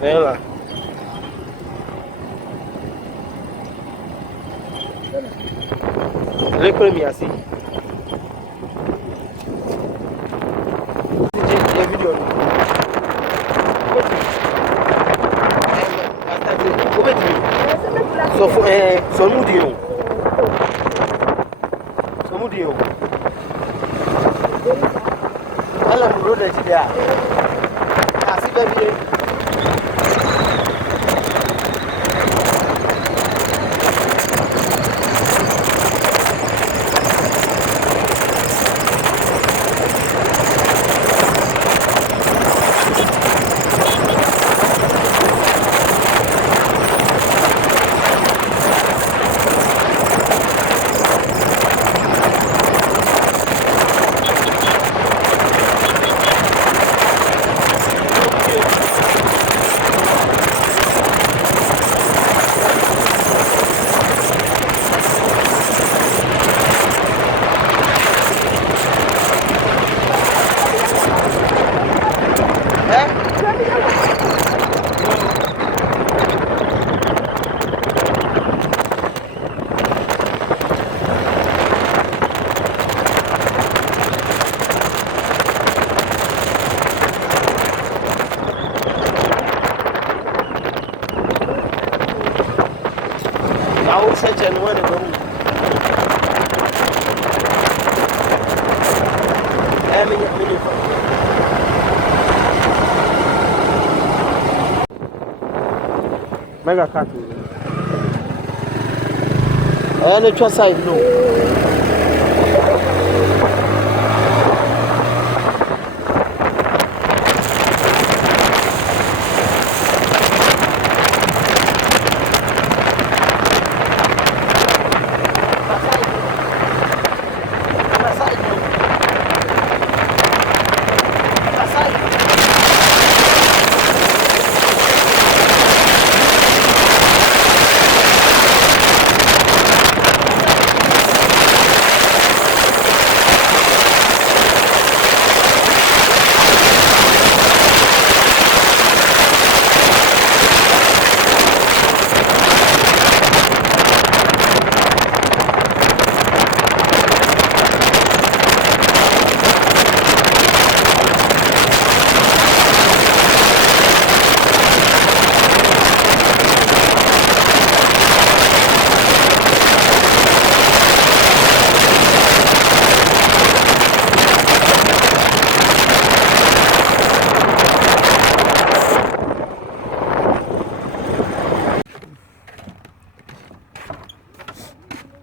Ela. Lê assim. Esse vídeo. Só mudinho. Só mudinho. Ela mudou da ideia. Assim vai vir. Such an one of them. Mega cat. I need to side no.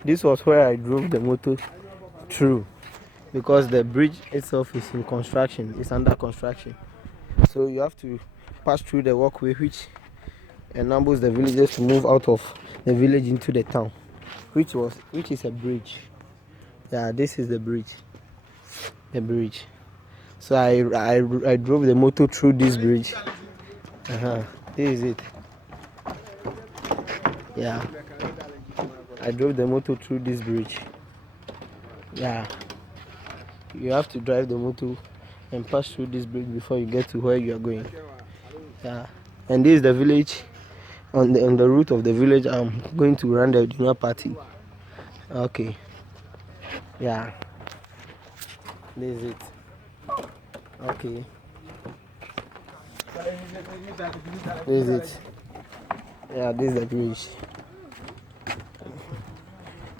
This was where I drove the motor through because the bridge itself is in construction, it's under construction. So you have to pass through the walkway which enables the villagers to move out of the village into the town, which is a bridge. Yeah, this is the bridge. The bridge. So I drove the motor through this bridge. This is it. Yeah. I drove the motor through this bridge. Yeah. You have to drive the motor and pass through this bridge before you get to where you are going. Yeah. And this is the village. On the route of the village, I'm going to run the dinner party. Okay. Yeah. This is it. Okay. This is it. Yeah, this is the bridge.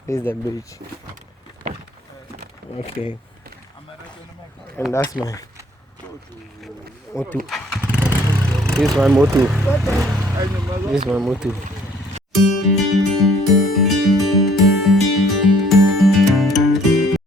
This is the bridge. Okay. And that's my motor. This is my motor. This is my motor.